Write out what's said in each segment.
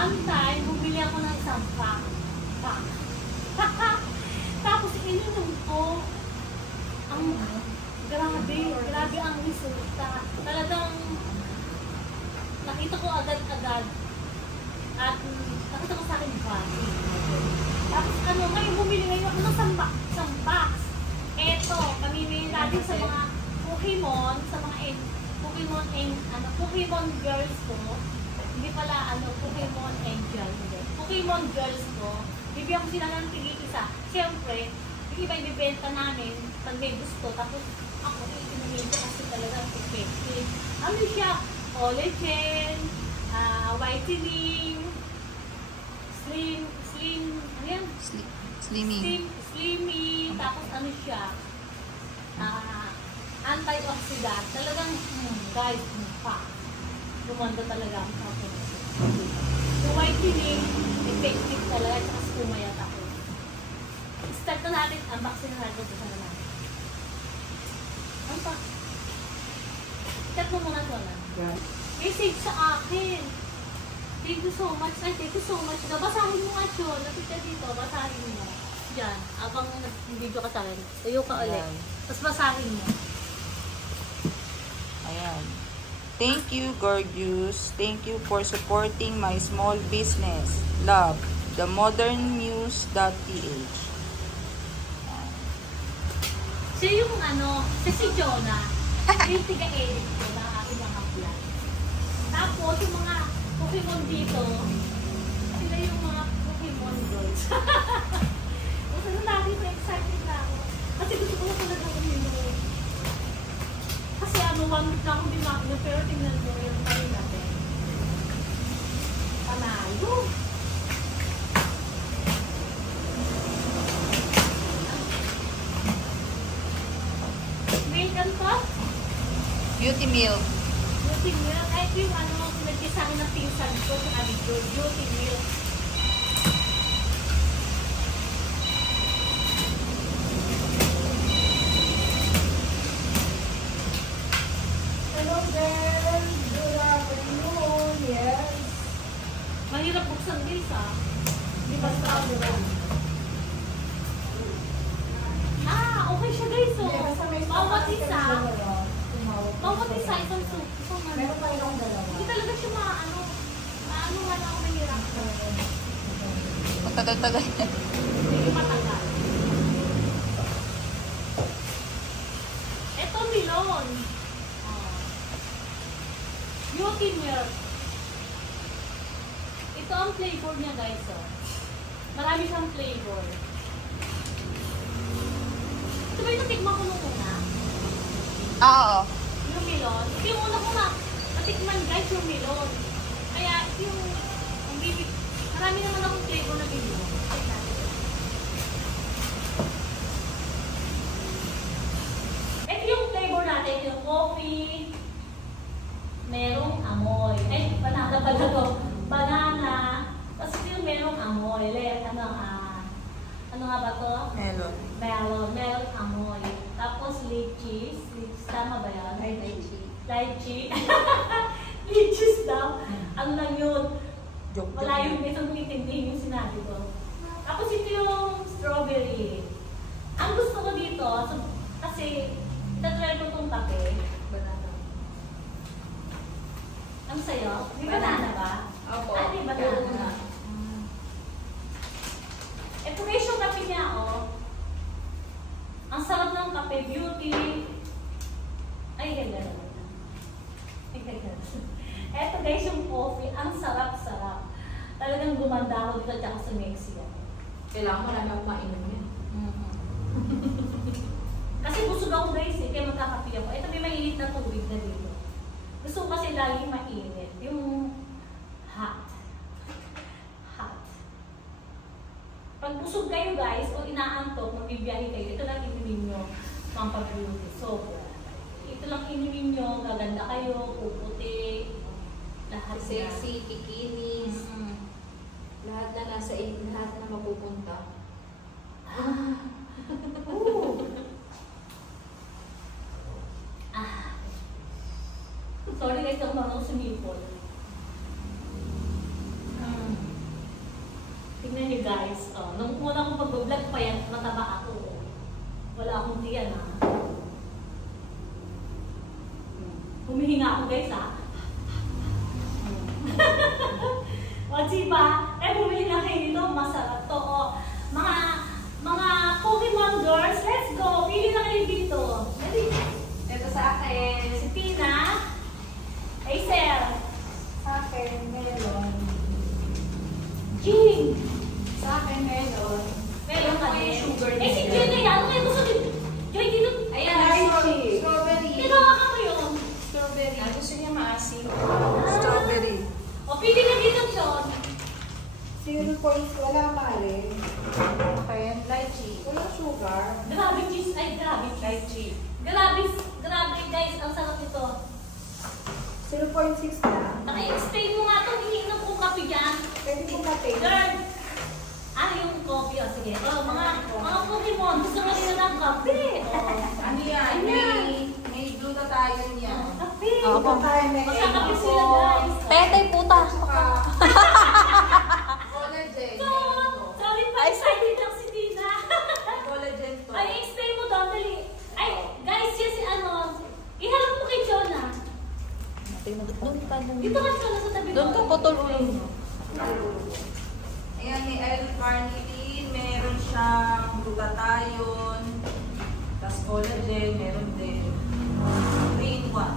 one time, bumili ako ng isang pack. Tapos ininom ko. Ang grabe ang resulta. Talagang nakita ko agad-agad. At nakita ko sa akin body. Tapos ano, ngayon bumili ngayon ako ng isang box. Eto, pamimili natin sa mga Pokemon, sa mga Pokemon girls ko. Hindi pala Pokemon Angel. Pokemon girls ko. Bibigyan ko sila ng tig-isa. Siyempre, yung iba ibibenta namin pag may gusto. Tapos ako, iinumin ko kasi talagang effective. Ano siya? Collagen, whitening, ano yan? Slimming, tapos ano siya? Antioxidant. Talagang, guys, gumanda talaga ang kapon. Yung whitening, effective talaga, at sumayat ako. Start na natin, unboxing na natin sa naman. Ano pa? Start mo muna ito na. Message sa akin. Thank you so much. Ay, thank you so much. Basahin mo nga siya. Napita dito, basahin mo. Diyan, abang nag-video ka sa akin. Tayo ka ulit. Tapos basahin mo. Ayan. Thank you, Gorgeous. Thank you for supporting my small business. Love, themodernmuse.ph. Siya yung si Jonah. Yung tiga-edit ko na aking mga vlog. Tapos yung mga Pokemon dito, sila yung mga Pokemon girls. Kasi lagi ko excited na ako. Kasi gusto ko na talaga uminom. Kasi 1 week na akong dimakina, pero tingnan mo yung tayo natin. Panalo! Milk and pot? Beauty milk. Beauty milk? Ay, yung pinagkisa ko ng pinsan ko sa video. Beauty milk. Hello, girl. Good afternoon. Yes. Mahirap buksan guys, Di ba sa diba? Okay siya guys, bawat isa. Bawat isa, isang soup. Meron pa yung dalawa. Hindi talaga siya maano nga na ako mahirap. Matagal-tagal. Hindi matagal. Ito, melon. Beauty milk. Ito ang flavor niya guys. Marami siyang flavor. Ito ba yung natikman ko nung una? Oo. Yung melon. Ito yung una ko natikman guys, yung melon. Kaya ito yung marami naman akong flavor na melon. Ito yung flavor natin, yung coffee. Merong amoy. Ay, banana pala to. Banana. Tapos ito yung merong amoy. Ano nga ba to? Melon. Melon amoy. Tapos lychee. Tama ba yan? Lychee. Lychees daw. Ano lang yun? Wala yung isang umitindihin yung sinabi ko. Tapos ito yung strawberry. Ang gusto ko dito, kasi tatry ko itong kape. Banana. Ang sayo? May banana ba? Opo. Ay, may banana. Ito guys yung kape niya, Ang sarap ng kape, beauty. Ay, ganda naman. Ito guys yung coffee, ang sarap-sarap. Talagang gumanda ako dito at sa Mexico. Kailangan mo namin mainom yan. Kasi busog ako guys kaya magkakape ako. Ito may mainit na tubig na dito. Gusto ko kasi lagi mainit. Yung hot. Pag busog kayo guys, o inaantok, magbibiyahe kayo, ito lang inumin nyo, pampabeauty. Sobra. Ito lang inumin nyo, gaganda kayo, puputi, lahat Sexy, bikinis, lahat na mapupunta. Sorry guys, ako marunong sumipol. Tingnan niyo guys. Oh, nung una kong pag-vlog pa yan, mataba ako. Wala akong tiyan ha. Humihinga ako guys ha. O diba? Eh bumili na kayo dito. Masarap to. O, mga Pokemon girls, let's go. Pili na kayo dito. Ready? Ito sa akin. Si Tina. Acer. Sa akin, melon. Jing. Sa akin, melon. Meron ka Ano din. yung sugar Eh si dito? Joy na yan. Ano kayo gusto din? Joy dito. Ayan, Lychee. strawberry. Ginawa ka mo yun. Strawberry. Gusto niya maasim. Strawberry. O pili na dito, John. 0 points, wala mali. Okay, lychee. Wala sugar. Grabe cheese. Ay, grabe cheese. Lychee. Grabe guys. Ang sarap nito. 0.6 na. Naka-explain mo nga ito. Iniinom kong kape dyan. Pwede mo ka-take. Girl. Yung coffee. O, sige. O, mga Pokemon. Gusto mo rin na ng kape. O. Ano yan? May glutathione yan. Kape. Opo. Magkakape sila guys. Petay puta. Collagen. So, sorry pa. Excited lang si Tina. Collagen to. Ay, explain mo daw. Dali. Ay, guys, yan si ano. Iharap mo kay Jonah. Dito ka Jonah sa tabi Doon ka putol ulo. Ayan, may L-carnitine, meron siyang glutathione, tapos collagen, meron din. 3-in-1.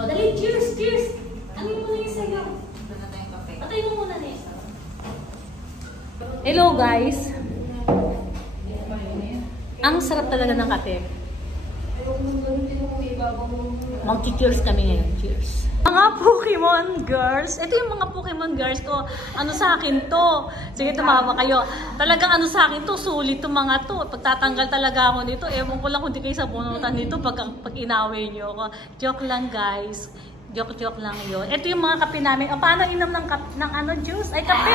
O, dali. Cheers, cheers. Ano yung muna yung sa'yo? Ito na tayong kape. Patay mo muna na isa. Hello guys. Ang sarap talaga ng kape. Mag-cheers kami ngayon. Cheers. Mga Pokemon girls. Ito yung mga Pokemon girls ko. Ano sa akin to? Sige, tumawa kayo. Talagang ano sa akin to? Sulit to mga to. Pagtatanggal talaga ako nito. Ewan ko lang kung di kayo sabunutan nito pag inaway nyo ako. Joke lang guys. Joke lang yun. Ito yung mga kape namin. O, paano inom ng ano, juice? Ay, kape!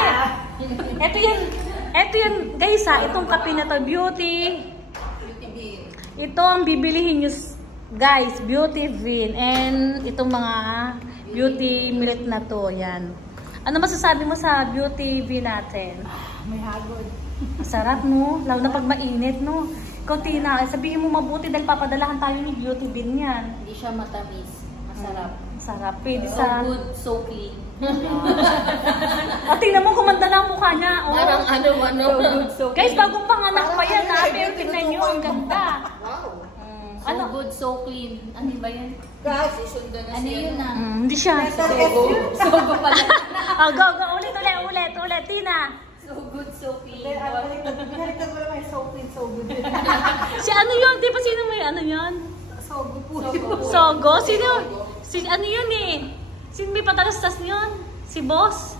Ito yun, guys ha. Itong kape na to, beauty. Ito ang bibilihin nyo, guys. Beauty Vin. And itong mga beauty milk na to. Yan. Ano masasabi mo sa beauty Vin natin? May hagod. Masarap, no? Lalo na pag mainit, no? Ikaw, Tina, sabihin mo mabuti dahil papadalahan tayo ni beauty Vin yan. Hindi siya matamis. Masarap. Masarap. Pwede So sa... good, so clean. O, tingnan mo, kumanda na ang mukha niya. Oh. Parang ano. So good, so Guys, bagong panganak pa yan, ha? Pero tingnan nyo, ang ganda. Wow. So Ano? good, so clean. Ano ba yan? Guys, Sundan na ano yun na? Hindi siya. letter S yun. So good pala. Oh, go. Ulit, Tina. So good, so clean. Baliktad mo naman, so clean, so good. Si ano yun? Di ba sino may ano yun? So good po. Sogo? Sino? Si ano yun eh? Sino may patalastas yun? Si boss?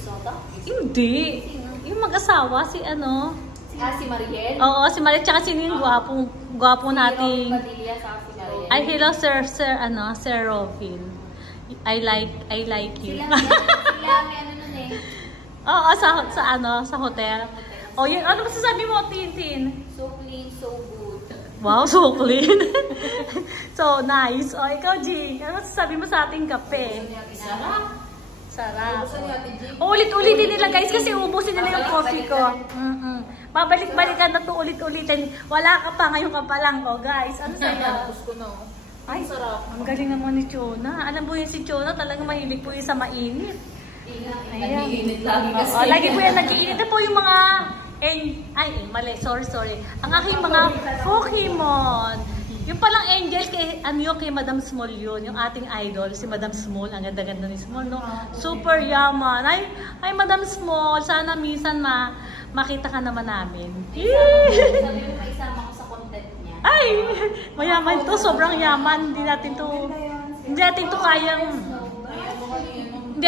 Soda? Hindi. Yung mag-asawa, si ano? Si Mariel? Oo, si Marit, tsaka sino yung gwapo nating... Padilla sa si Mariel. Ay, hello, Sir Robin. I like you. Sila may ano nun eh. Oo, sa hotel. Oh, yun, ano masasabi mo, Tintin? So clean, so good. Wow, so clean. So nice. O, ikaw, Jing, ano masasabi mo sa ating kape? Sarap. Sarap. Gusto niya, Ate Jing? Ulit-ulitin nila, guys, kasi ubusin nila yung coffee ko. Babalik-balikan na to ulit-ulitin. Wala ka pa, ngayon ka pa lang. O, guys, ano sa'yo? Gusto ko na. Ay, Sarap. ang galing naman ni Chona. Alam mo yun si Chona, talagang mahilig po yun sa mainit. Ayan. Nag-iinit lagi kasi. Oo, lagi po yan nag-iinit. Ito po yung mga... mali. Sorry. Ang aking mga Pokemon. Yung palang angel kay Madam Small yun. Yung ating idol, si Madam Small. Ang ganda-ganda ni Small, no? Super yaman. Ay, Madam Small, sana minsan makita ka naman namin. Sabi mo maisama ko sa content niya. Ay, mayaman to. Sobrang yaman. Hindi natin to kayang... Hindi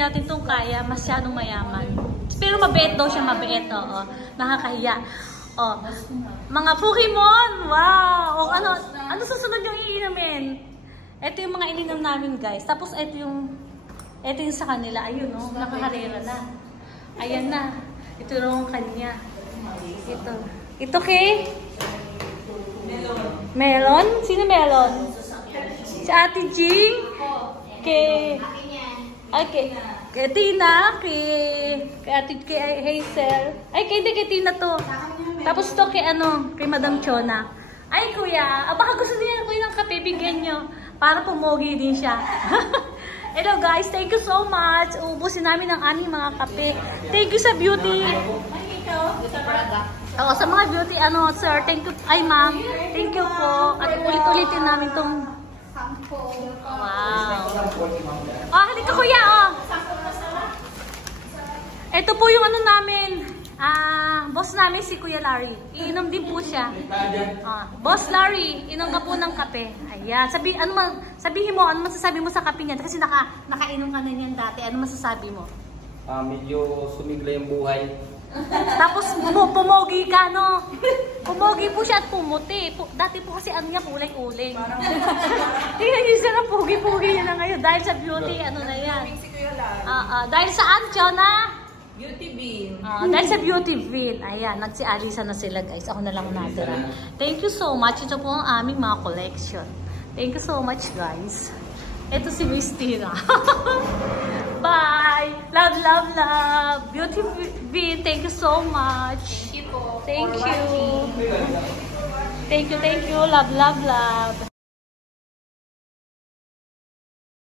natin to kaya. Masyadong mayaman. Pero mabait daw siya, mabait. Oo. Nakakahiya. Oh, mga Pokemon! Wow! O, ano susunod yung iinumin? Ito yung mga ininom namin, guys. Tapos ito yung sa kanila. Ayun, no? Nakakarera na. Ayan na. Ito yung kanya. Ito kay? Melon? Sino Melon? Si Ate Jing? Kay... Ay, kay Tina, kay Hazel. Ay, kay Tina to. Tapos to kay kay Madam Chona. Ay, kuya, baka gusto niya kuya ng kape, bigyan nyo. Para pumogi din siya. Hello guys, thank you so much. Ubusin namin ang aming mga kape. Thank you sa beauty. Sa mga beauty, sir, thank you. Ay, ma'am, thank you po. At ulit-ulitin namin tong wow. Halika kuya, Ito po yung namin. Boss namin si Kuya Larry. Iinom din po siya. Boss Larry, inom ka po ng kape. Ayan. Sabihin mo, ano masasabi mo sa kape niyan? Kasi nakainom ka na niyan dati. Ano masasabi mo? Medyo sumigla yung buhay. Tapos pumogi ka, no? Pumogi po siya at pumuti. Dati po kasi niya kulay-uling. Tingnan niyo siya na pugi-pugi niya na ngayon. Dahil sa beauty, na yan. Dahil saan, Chona? Beauty Bean. Dahil sa Beauty Bean. Ayan, nagsi-alisa na sila guys. Ako na lang natira. Thank you so much. Ito po ang aming mga collection. Thank you so much guys. Ito si Miss Tina. Bye! Love, love, love! Beauty Bean, thank you so much. Thank you po. Thank you. Thank you, thank you. Love, love, love.